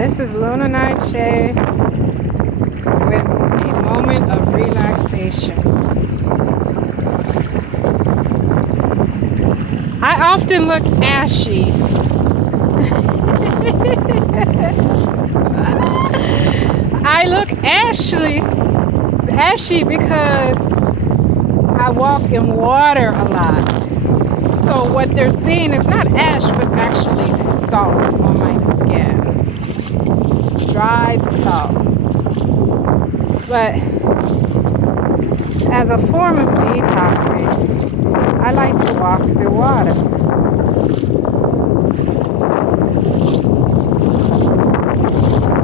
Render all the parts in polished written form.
This is Luna Nightshade with a moment of relaxation. I often look ashy. I look ashy because I walk in water a lot. So what they're seeing is not ash, but actually salt on my skin. Dried salt. But as a form of detoxing, I like to walk through water.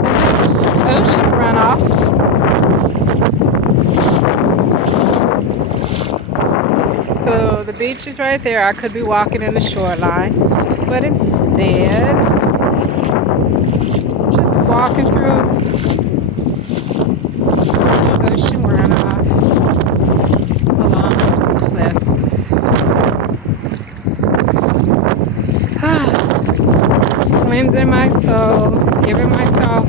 And this is just ocean runoff. So the beach is right there. I could be walking in the shoreline, but instead, just walking through the ocean runoff along the cliffs. Cleansing my soul, giving myself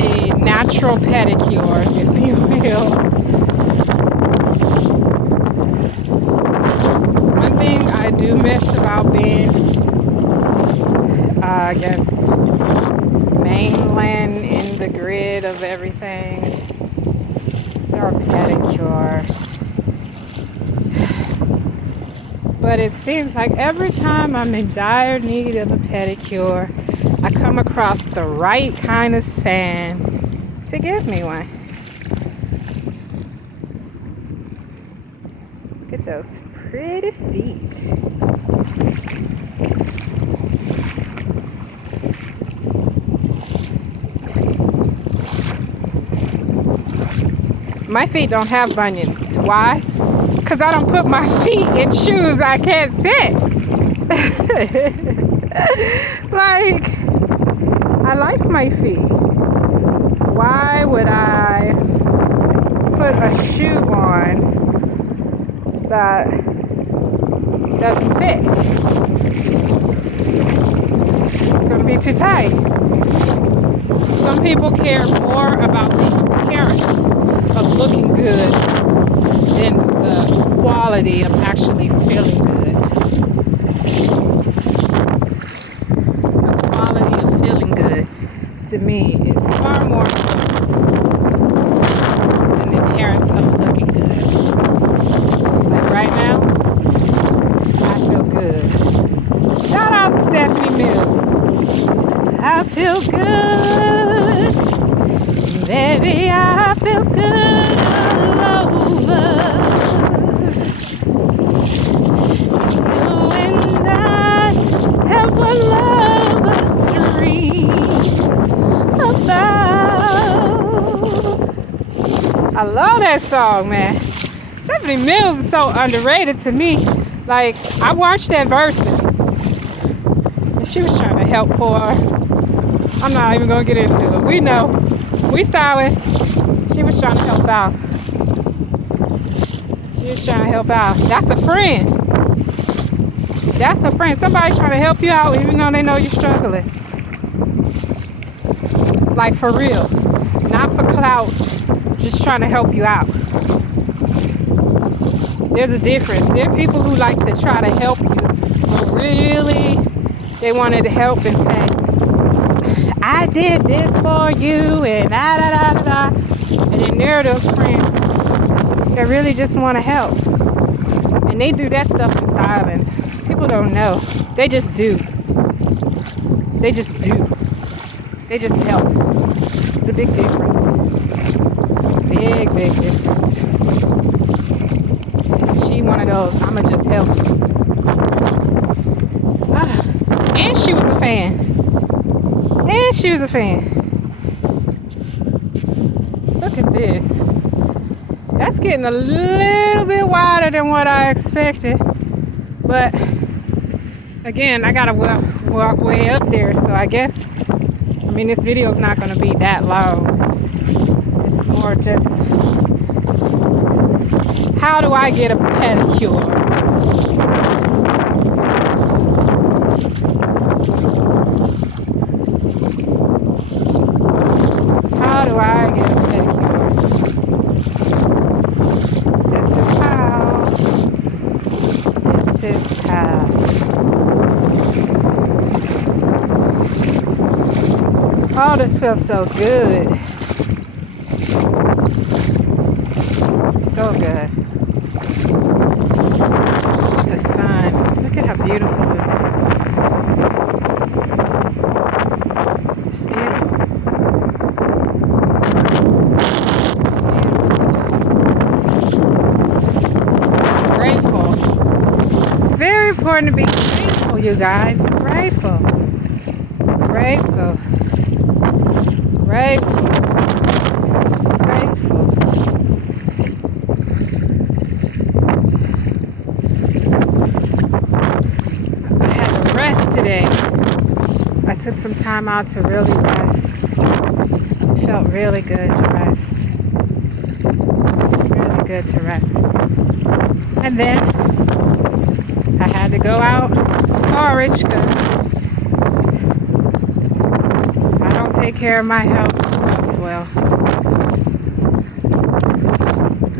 a natural pedicure, if you will. One thing I do miss about being, I guess, mainland in the grid of everything, there are pedicures. But it seems like every time I'm in dire need of a pedicure, I come across the right kind of sand to give me one. Look at those pretty feet. My feet don't have bunions. Why? Because I don't put my feet in shoes I can't fit. I like my feet. Why would I put a shoe on that doesn't fit? It's going to be too tight. Some people care more about the appearance of looking good than the quality of actually feeling good. The quality of feeling good, to me, is far more important than the appearance of looking good. Like right now, I feel good. Shout out Stephanie Mills. I feel good. Baby, I feel good all over. You and I have one lover's dream about. I love that song, man. Stephanie Mills is so underrated to me. Like, I watched that Versus, and she was trying to help poor. I'm not even gonna get into it. We know. We saw it. She was trying to help out. She was trying to help out. That's a friend. That's a friend. Somebody trying to help you out even though they know you're struggling. Like, for real. Not for clout. Just trying to help you out. There's a difference. There are people who like to try to help you, but really, they wanted to help and say, I did this for you, and da da da da da. And then there are those friends that really just want to help. And they do that stuff in silence. People don't know. They just do. They just do. They just help. It's a big difference. Big, big difference. She one of those, I'ma just help. And she was a fan. And she was a fan. Look at this. That's getting a little bit wider than what I expected. But again, I gotta walk way up there, so I guess, I mean, this video is not gonna be that long. It's more just, how do I get a pedicure? Oh, this feels so good. So good. The sun. Look at how beautiful this is. It's beautiful. Grateful. Very important to be grateful, you guys. Grateful. Grateful. Grateful. Grateful. I had to rest today. I took some time out to really rest. It felt really good to rest. Really good to rest. And then I had to go out forage because I don't take care of my health as well.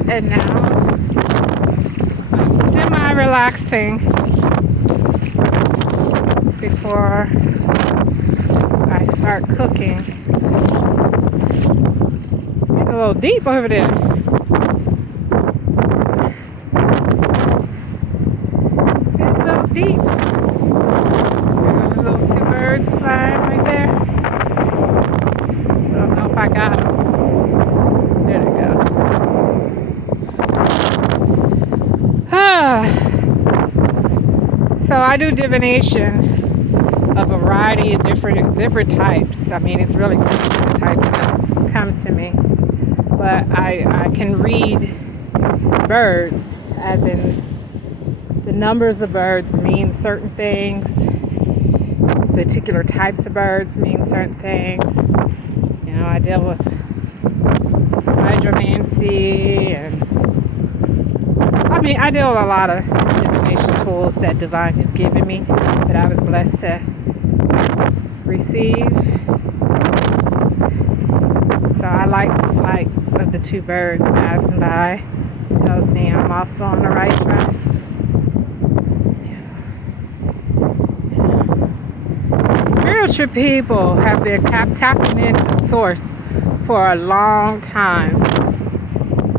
And now I'm semi-relaxing before I start cooking. It's getting a little deep over there. Getting a little deep. There's little two birds flying right there. I don't know if I got them. There they go. So I do divination of a variety of different types. I mean, it's really different types that come to me. But I can read birds, as in the numbers of birds mean certain things. Particular types of birds mean certain things. You know, I deal with hydromancy and I deal with a lot of divination tools that Divine has given me that I was blessed to receive. So I like the flights of the two birds passing by. It tells me I'm also on the right track. Spiritual people have been tapping into source for a long time.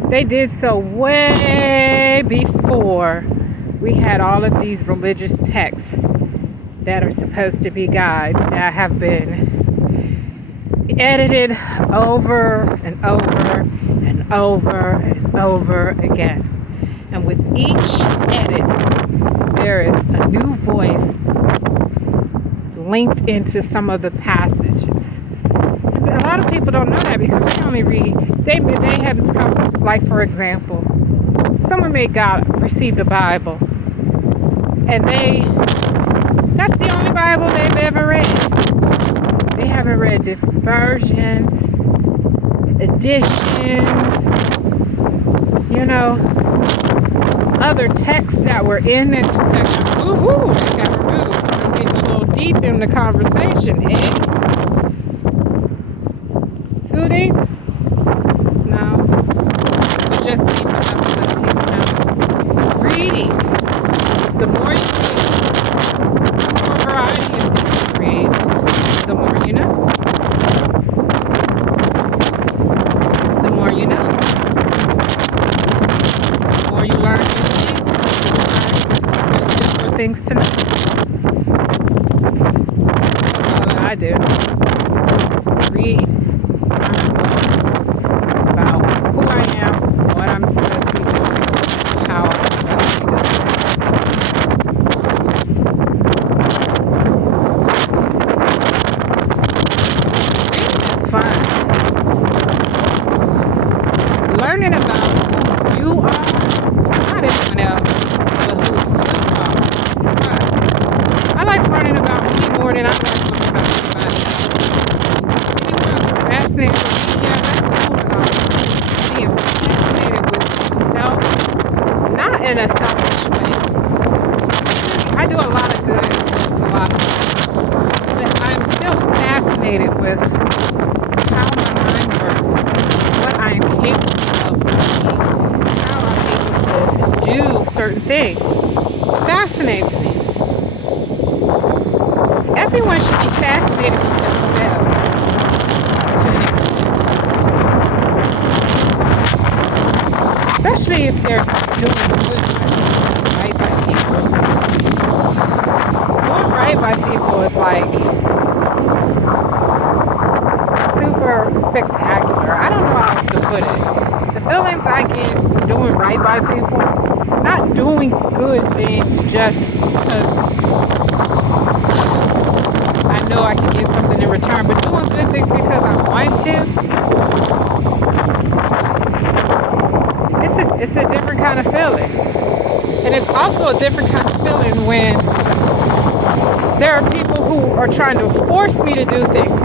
They did so way before we had all of these religious texts that are supposed to be guides that have been edited over and over and over and over again. And with each edit, there is a new voice linked into some of the passages. And a lot of people don't know that because they only read, they haven't probably, like for example, someone may receive the Bible and that's the only Bible they've ever read. They haven't read different versions, editions, you know, other texts that were in it that got removed. I'm getting a little deep in the conversation, eh? Too deep? No. But just deep enough to let people know. Reading. The more you read, the more variety of things you read, the more you know. The more you know. The more you learn new things, there's still more things to know. That's all that I do. Read, learn about who I am, what I'm supposed to be doing, how I'm supposed to be doing. Reading is fun. Learning about who you are, not anyone else, but who you are, is fun. I like learning about me more than I like learning about anybody else. Anyone who's fascinated with me, yeah, that's cool and all. Being fascinated with yourself, not in a selfish way. I do a lot of good, a lot of good. But I'm still fascinated with how my mind works, what I am capable of learning, how I'm able to do certain things. It fascinates me. Everyone should be fascinated with themselves. especially if they're doing good right by people. Doing right by people is like super spectacular. I don't know how else to put it. The feelings I get from doing right by people, not doing good things just because I know I can get something in return, but doing good things because I want to. It's a different kind of feeling. And it's also a different kind of feeling when there are people who are trying to force me to do things.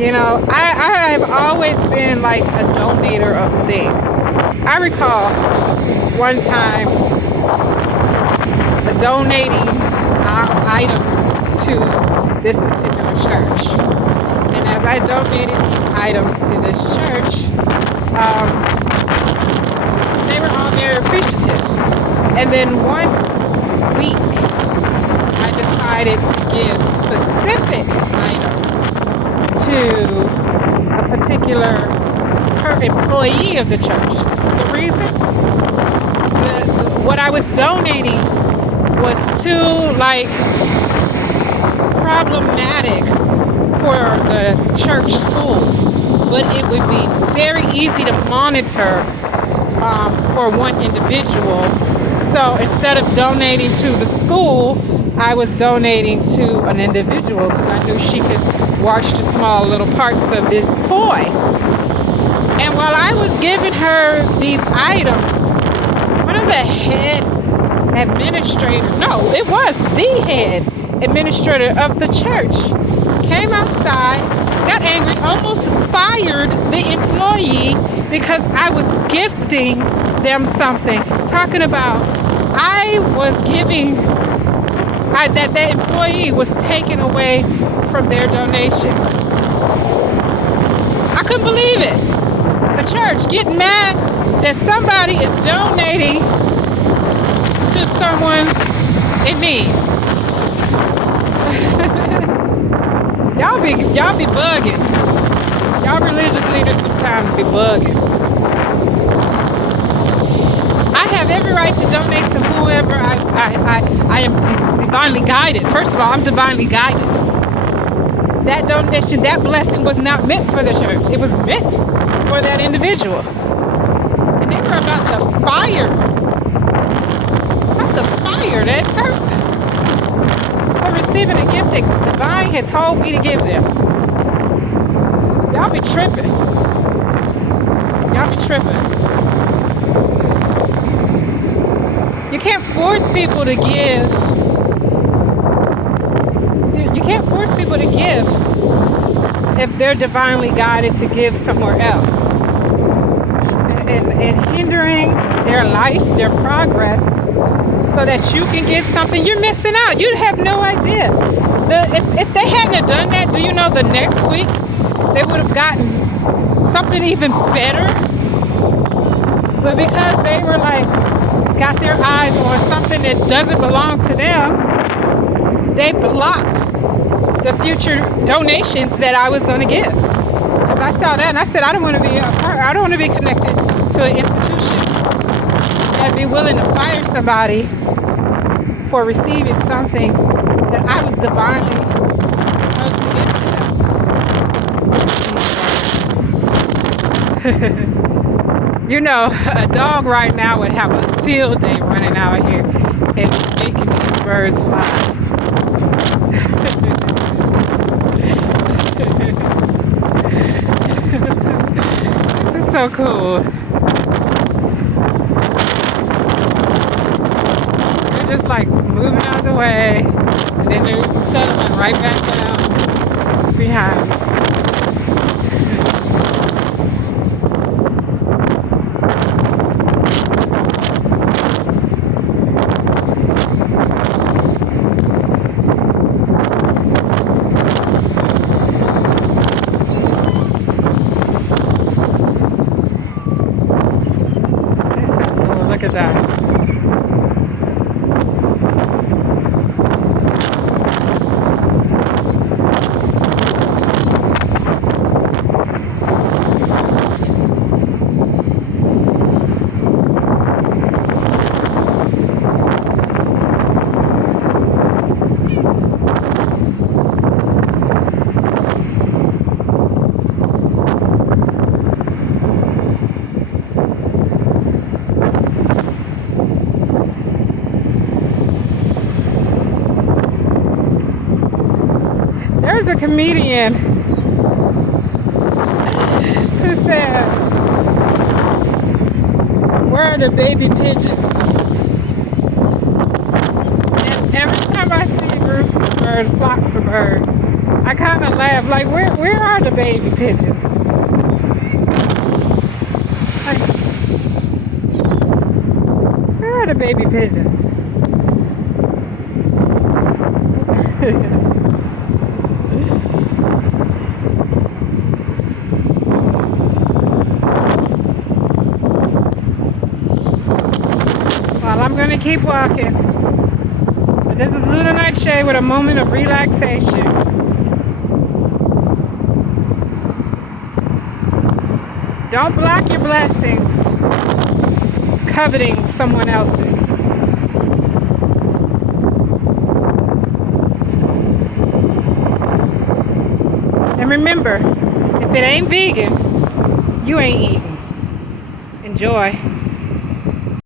You know, I have always been like a donator of things. I recall one time donating items to this particular church. And as I donated these items to this church, they were all very appreciative. And then one week, I decided to give specific items to a particular employee of the church. The reason? What I was donating was too, like, problematic for the church school. But it would be very easy to monitor for one individual. So instead of donating to the school, I was donating to an individual because I knew she could wash the small little parts of this toy. And while I was giving her these items, one of the head administrators, no, it was the head administrator of the church, came outside, got angry, almost fired the employee because I was gifting them something, talking about I was giving, that employee was taken away from their donations. I couldn't believe it. The church getting mad that somebody is donating to someone in need. Y'all be bugging. Y'all religious leaders sometimes be bugging. I have every right to donate to whoever I am divinely guided. First of all, I'm divinely guided. That donation, that blessing was not meant for the church. It was meant for that individual. And they were about to fire that person for receiving a gift that divine had told me to give them. Y'all be tripping. Y'all be tripping. You can't force people to give. You can't force people to give if they're divinely guided to give somewhere else. And hindering their life, their progress, so that you can get something, you're missing out. You have no idea. If they hadn't have done that, do you know the next week they would have gotten something even better? But because they were like, got their eyes on something that doesn't belong to them, they blocked the future donations that I was going to give. Because I saw that and I said, I don't want to be a part, I don't want to be connected to an institution that'd be willing to fire somebody for receiving something that I was divinely supposed to give to them. You know, a dog right now would have a field day running out here and making these birds fly. This is so cool. They're just like moving out of the way, and then they're settling right back down behind me. Look at that. There's a comedian who said, "Where are the baby pigeons?" And every time I see groups of birds, flocks of birds, I kind of laugh, like, where are the baby pigeons? Like, where are the baby pigeons? Well, I'm going to keep walking. But this is Lunar Nightshade with a moment of relaxation. Don't block your blessings coveting someone else's. And remember, if it ain't vegan, you ain't eating. Enjoy.